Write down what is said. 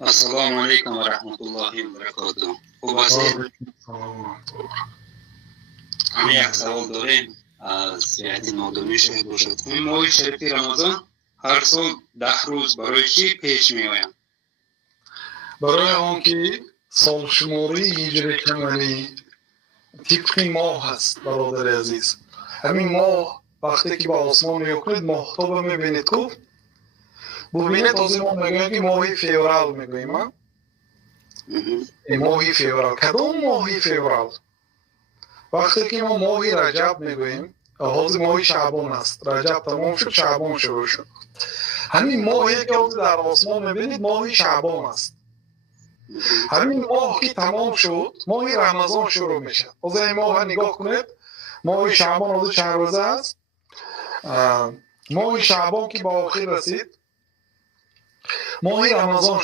السلام علیکم و رحمت الله و برکاته. خوب هستید؟ همه یک سوال داریم از جهت نادانی شاید باشد. این ماه شریفی رمضان هر سال 10 روز برای چی پیش می آید؟ برای آنکه سال شماری هجری قمری طبق ماه هست برادر عزیز. همین ماه وقتی که به آسمان نگاه کنید ماهتاب میبینید کو ببینید از ما میگوییم که ماه فیورال میگوییم. ماه فیورال کدام ماه فیورال؟ وقتی که ما ماه رجب میگوییم آغاز ماه شعبان است. رجب تمام شد شعبان شروع شد. همین ماهی که در آسمان میبینید ماه شعبان است. همین ماه که تمام شد ماه رمضان شروع میشه. از این ماه نگاه کنید ماه شعبان از چند روزه است. ماه شعبان که با آخر رسید ماه رمضان